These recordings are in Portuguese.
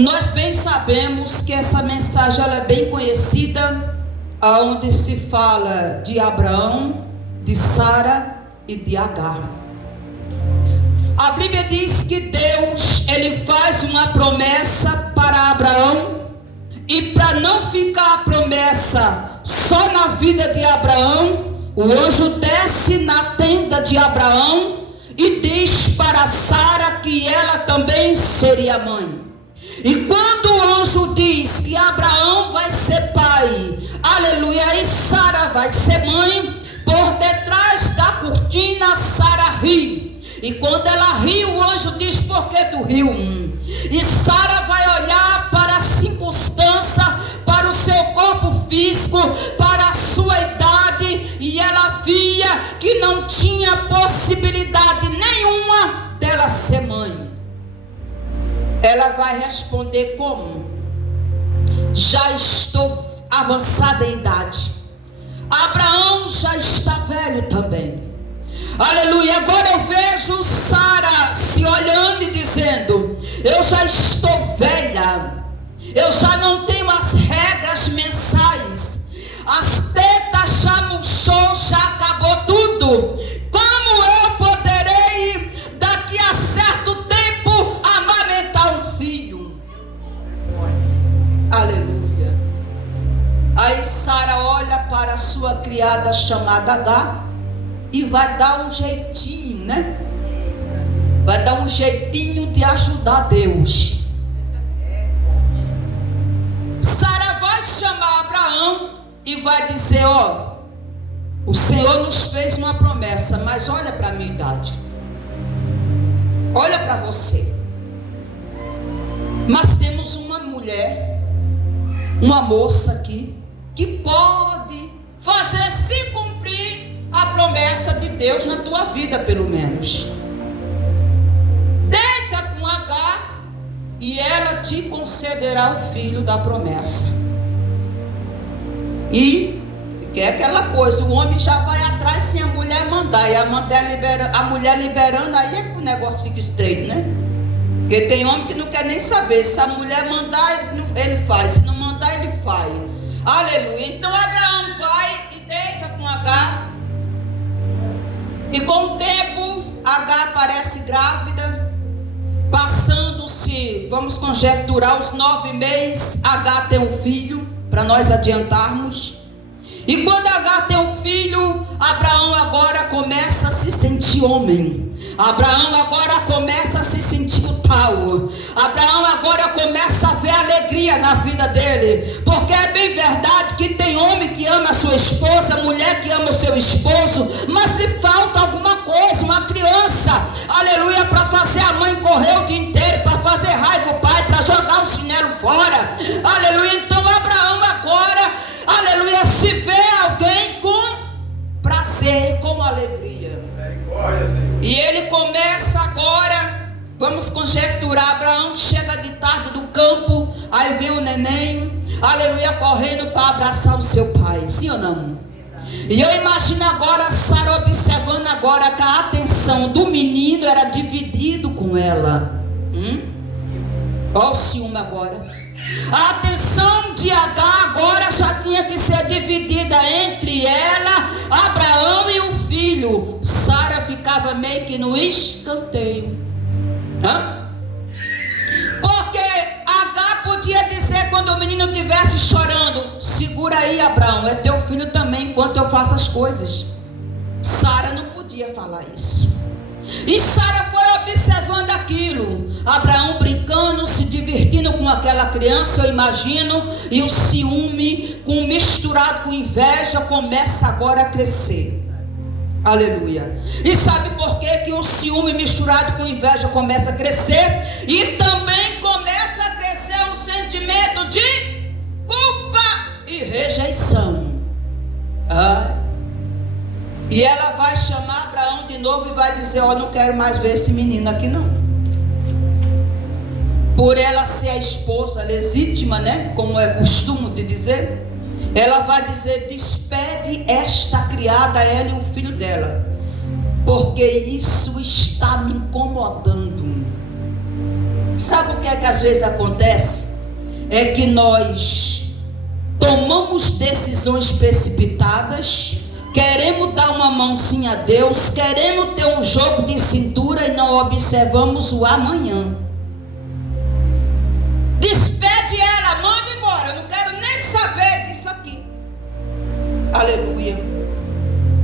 Nós bem sabemos que essa mensagem ela é bem conhecida, onde se fala de Abraão, de Sara e de Agar. A Bíblia diz que Deus, ele faz uma promessa para Abraão, e para não ficar a promessa só na vida de Abraão, o anjo desce na tenda de Abraão e diz para Sara que ela também seria mãe. E quando o anjo diz que Abraão vai ser pai, aleluia, e Sara vai ser mãe, por detrás da cortina Sara ri. E quando ela ri, o anjo diz: por que tu riu? E Sara vai olhar para a circunstância, para o seu corpo físico, para a sua idade, e ela via que não tinha possibilidade nenhuma dela ser mãe. Ela vai responder como? Já estou avançada em idade. Abraão já está velho também. Aleluia. Agora eu vejo Sara se olhando e dizendo: eu já estou velha, eu já não tenho as regras mensais, as tetas já murchou, já acabou tudo. Como eu poderei daqui a certo tempo amamentar um filho? Aleluia. Aí Sara olha para a sua criada chamada Agar e vai dar um jeitinho, né? Vai dar um jeitinho de ajudar Deus. Sara vai chamar Abraão e vai dizer: ó, o Senhor nos fez uma promessa, mas olha para a minha idade, olha para você. Mas temos uma mulher, uma moça aqui, que pode fazer se cumprir a promessa de Deus na tua vida, pelo menos. Deita com Agar e ela te concederá o filho da promessa. E que é aquela coisa, o homem já vai atrás sem a mulher mandar, e a mulher liberando, aí é que o negócio fica estreito, né? Porque tem homem que não quer nem saber, se a mulher mandar, ele faz, se não mandar, ele faz. Aleluia. Então Abraão vai e deita com Agar. E com o tempo, Agar aparece grávida. Passando-se, vamos conjecturar, os 9 meses, Agar tem um filho, para nós adiantarmos. E quando Agar tem um filho, Abraão agora começa a se sentir homem. Abraão agora começa a se sentir o tal. Abraão agora começa a ver alegria na vida dele. Porque é bem verdade que tem homem que ama a sua esposa, mulher que ama o seu esposo, mas lhe falta alguma coisa, uma criança, aleluia, para fazer a mãe correr o dia inteiro, para fazer raiva o pai, para jogar um chinelo fora, aleluia. Então Abraão agora, aleluia, se vê alguém com prazer, com alegria. E ele começa agora, vamos conjecturar, Abraão chega de tarde do campo, aí vê o neném, aleluia, correndo para abraçar o seu pai, sim ou não? E eu imagino agora Sara observando agora que a atenção do menino era dividido com ela. Olha o ciúme agora. A atenção de Agar agora já tinha que ser dividida entre ela, Abraão e o filho. Sara ficava meio que no escanteio. Porque Agar podia dizer, quando o menino estivesse chorando: segura aí, Abraão, é teu filho também enquanto eu faço as coisas. Sara não podia falar isso. E Sara foi observando aquilo, Abraão brincando, se divertindo com aquela criança, eu imagino, e o ciúme, misturado com inveja, começa agora a crescer. Aleluia. E sabe por que o ciúme misturado com inveja começa a crescer? E também começa a crescer um sentimento de culpa e rejeição. E ela vai chamar Abraão de novo e vai dizer: ó, não quero mais ver esse menino aqui não. Por ela ser a esposa legítima, né? Como é costume de dizer, ela vai dizer: despede esta criada, ela e o filho dela, porque isso está me incomodando. Sabe o que é que às vezes acontece? É que nós tomamos decisões precipitadas, queremos dar uma mãozinha a Deus, queremos ter um jogo de cintura e não observamos o amanhã. Despede ela, manda embora, eu não quero nem saber disso aqui. Aleluia.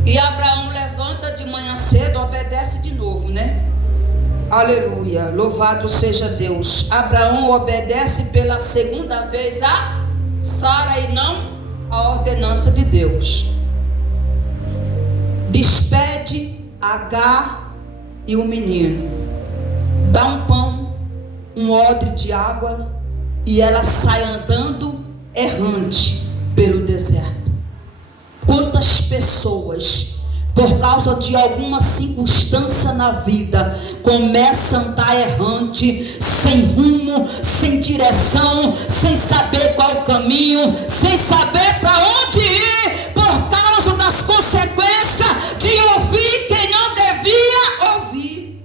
E Abraão levanta de manhã cedo, obedece de novo, né? Aleluia, louvado seja Deus. Abraão obedece pela segunda vez a Sara e não a ordenança de Deus. Despede Agar e o menino, dá um pão, um odre de água, e ela sai andando errante pelo deserto. Quantas pessoas, por causa de alguma circunstância na vida, começam a andar errante, sem rumo, sem direção, sem saber qual o caminho, sem saber para onde ir, por causa das consequências de ouvir quem não devia ouvir.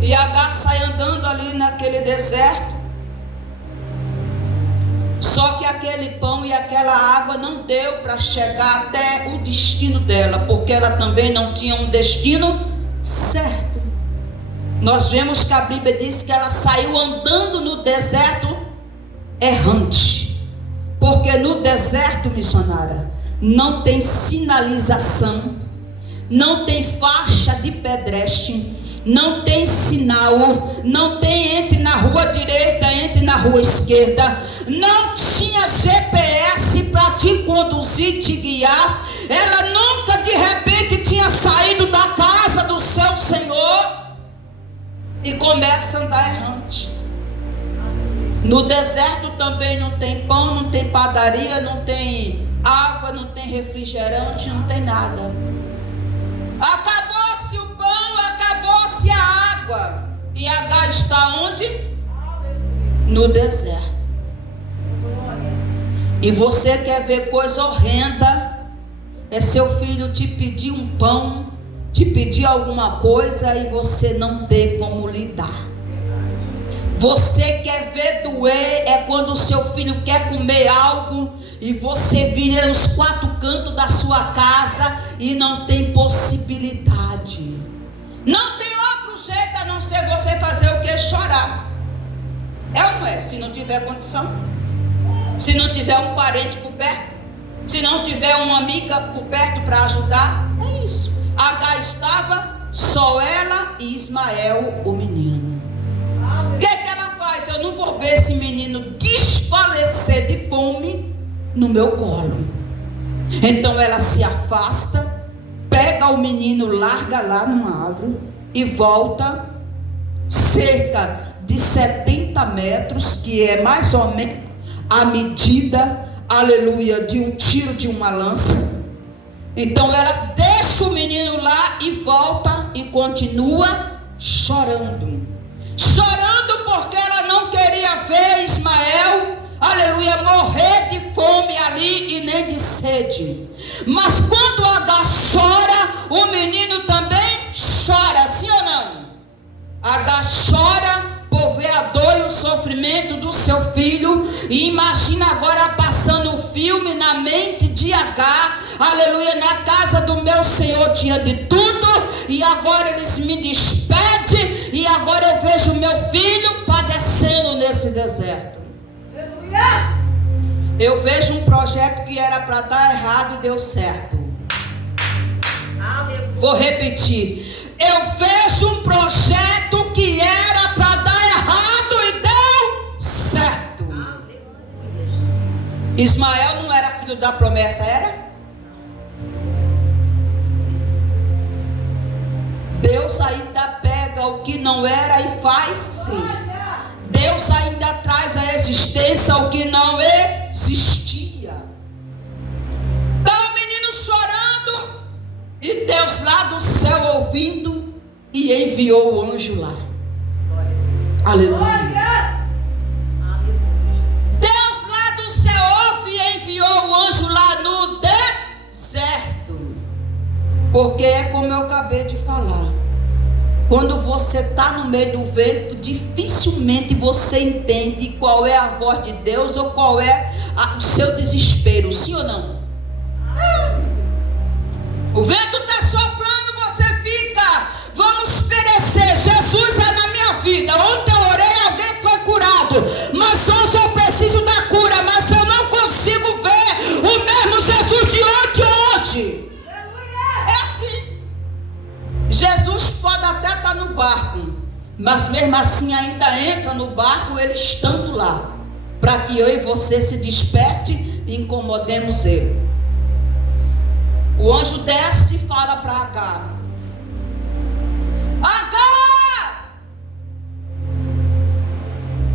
E Agar sai andando ali naquele deserto. Só que aquele pão e aquela água não deu para chegar até o destino dela, porque ela também não tinha um destino certo. Nós vemos que a Bíblia diz que ela saiu andando no deserto errante, porque no deserto, missionária, não tem sinalização, não tem faixa de pedestre, não tem sinal, não tem entre na rua direita, entre na rua esquerda, não tinha GPS para te conduzir, te guiar. Ela nunca de repente tinha saído da casa do seu Senhor e começa a andar errante. No deserto também não tem pão, não tem padaria, não tem água, não tem refrigerante, não tem nada. Acabou-se o pão, acabou-se a água. E Agar está onde? No deserto. E você quer ver coisa horrenda? É seu filho te pedir um pão, te pedir alguma coisa e você não ter como lidar. Você quer ver doer? É quando o seu filho quer comer algo e você vira nos quatro cantos da sua casa e não tem possibilidade. Não tem outro jeito a não ser você fazer o que? Chorar. É ou não é? Se não tiver condição, se não tiver um parente por perto, se não tiver uma amiga por perto para ajudar, é isso. Agar estava só ela e Ismael, o menino. O que ela faz? Eu não vou ver esse menino desfalecer de fome no meu colo. Então ela se afasta, pega o menino, larga lá numa árvore e volta cerca de 70 metros, que é mais ou menos a medida, aleluia, de um tiro de uma lança. Então ela deixa o menino lá e volta e continua chorando. Chorando porque ela não queria ver Ismael, aleluia, morrer de fome ali e nem de sede. Mas quando Agar chora, o menino também chora, sim ou não? Agar chora por ver a dor e o sofrimento do seu filho. E imagina agora passando um filme na mente de Agar, aleluia, na casa do meu Senhor tinha de tudo, e agora eles me despedem, e agora eu vejo meu filho padecendo nesse deserto. Aleluia! Eu vejo um projeto que era para dar errado e deu certo. Aleluia. Vou repetir. Eu vejo um projeto que era para dar errado e deu certo. Aleluia. Ismael não era filho da promessa, era? Deus ainda pega o que não era e faz sim. Deus ainda traz à existência o que não existia. Está o menino chorando e Deus lá do céu ouvindo e enviou o anjo lá. Aleluia. Deus lá do céu ouve e enviou o anjo lá no deserto. Porque é como eu acabei de falar. Quando você está no meio do vento, dificilmente você entende qual é a voz de Deus ou qual é o seu desespero, sim ou não? O vento está soprando, você fica, vamos perecer. Jesus é na minha vida. Ontem eu orei, alguém foi curado, mas hoje eu preciso da cura, mas eu não consigo ver o mesmo Jesus de ontem hoje. É assim. Jesus pode até estar no barco, mas mesmo assim ainda entra no barco ele estando lá, para que eu e você se desperte e incomodemos ele. O anjo desce e fala para Agar: Agar,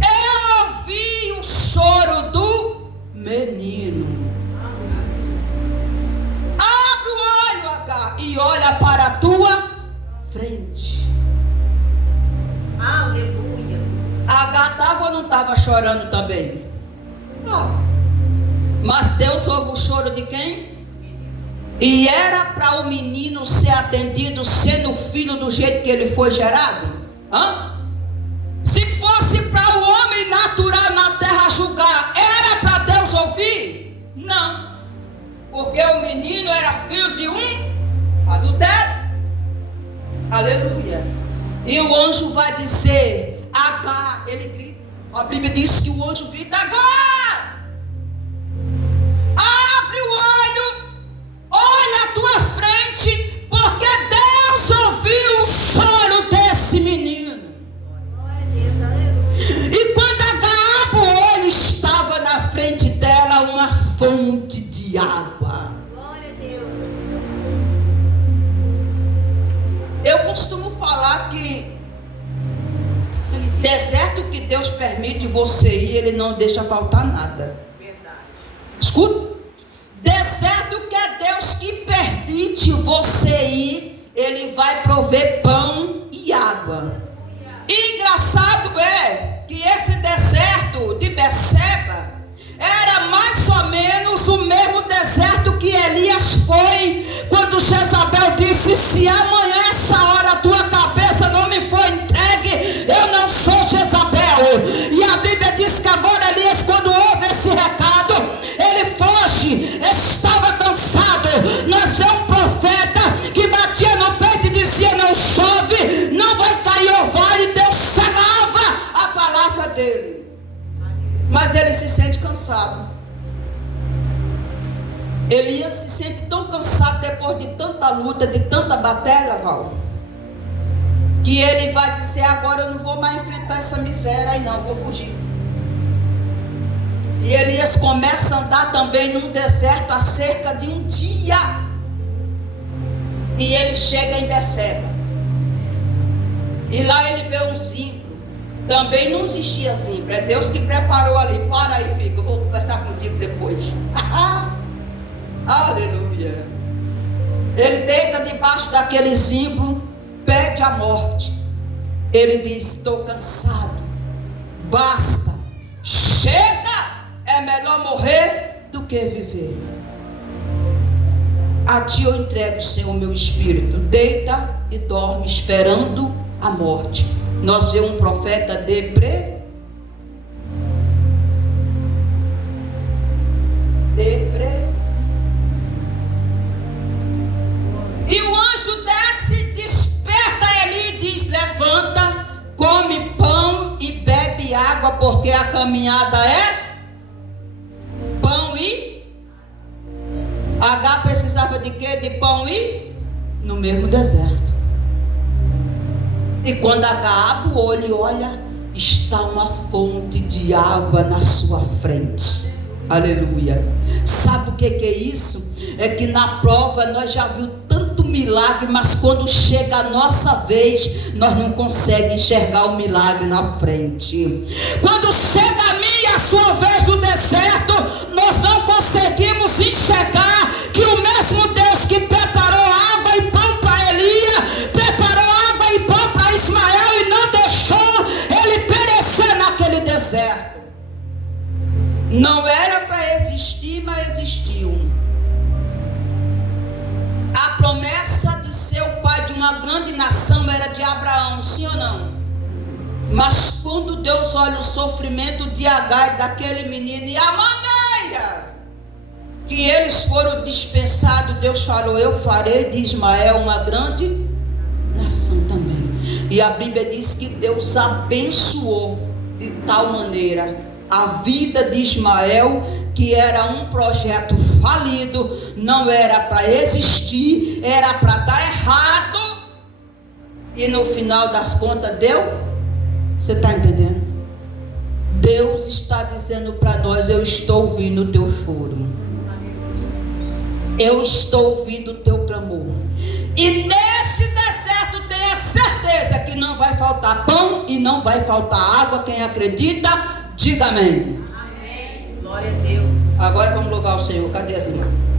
eu ouvi o choro do menino. Abre o olho, Agar, e olha para a tua frente. Aleluia. Agar estava ou não estava chorando também? Não. Mas Deus ouve o choro de quem? E era para o menino ser atendido sendo filho do jeito que ele foi gerado? Se fosse para o homem natural na terra julgar, era para Deus ouvir? Não. Porque o menino era filho de um adultério. Aleluia. E o anjo vai dizer: Agar, ele grita. A Bíblia diz que o anjo grita: Agar, abre o olho, olha à tua frente, porque Deus ouviu o choro desse menino. Glória a Deus, aleluia. E quando Agar abre o olho, estava na frente dela uma fonte de água. Glória a Deus. Eu costumo falar que deserto que Deus permite você ir, Ele não deixa faltar nada. Verdade. Escuta. Deserto que é Deus que permite você ir, Ele vai prover pão e água. E engraçado é que esse deserto de Beceba era mais ou menos o mesmo deserto que Elias foi quando Jezabel disse: se amanhã essa hora a tua cabeça não me for entregue, eu não sou Jezabel. E a Bíblia diz que agora Elias, quando ouve esse recado, ele foge, estava cansado. Nasceu um profeta que batia no peito e dizia: não chove, não vai cair orvalho, e Deus selava a palavra dele. Mas ele se sente cansado. Elias se sente tão cansado depois de tanta luta, de tanta batalha, Val, que ele vai dizer: agora eu não vou mais enfrentar essa miséria aí não, vou fugir. E Elias começa a andar também num deserto há cerca de um dia. E ele chega em Beceba. E lá ele vê um zimbro. Também não existia zimbro, é Deus que preparou ali. Para aí, fica, eu vou conversar contigo depois. Aleluia. Ele deita debaixo daquele zimbro, pede a morte. Ele diz: estou cansado, basta, chega, é melhor morrer do que viver. A ti eu entrego, Senhor, o meu espírito. Deita e dorme esperando a morte. Nós vemos um profeta depressivo. E o anjo desce, desperta ele e diz: levanta, come pão e bebe água, porque a caminhada é pão e... Agar precisava de quê? De pão e... no mesmo deserto. E quando Agar abre o olho e olha, está uma fonte de água na sua frente. Aleluia. Sabe o que é isso? É que na prova nós já vimos tanto milagre, mas quando chega a nossa vez, nós não conseguimos enxergar o milagre na frente. Quando chega a minha e a sua vez no deserto, nós não conseguimos enxergar que o mesmo Deus que preparou água e pão para Elias, preparou água e pão para Ismael e não deixou ele perecer naquele deserto. Não era para existir, mas existiu. A promessa de ser o pai de uma uma grande nação era de Abraão, sim ou não? Mas quando Deus olha o sofrimento de Agar, daquele menino, e a maneira que eles foram dispensados, Deus falou: eu farei de Ismael uma grande nação também. E a Bíblia diz que Deus abençoou de tal maneira a vida de Ismael, que era um projeto falido, não era para existir, era para dar errado, e no final das contas deu. Você está entendendo? Deus está dizendo para nós: eu estou ouvindo o teu choro, eu estou ouvindo o teu clamor, e nesse deserto tenha certeza que não vai faltar pão e não vai faltar água. Quem acredita, diga amém. Amém. Glória a Deus. Agora vamos louvar o Senhor. Cadê as irmãs?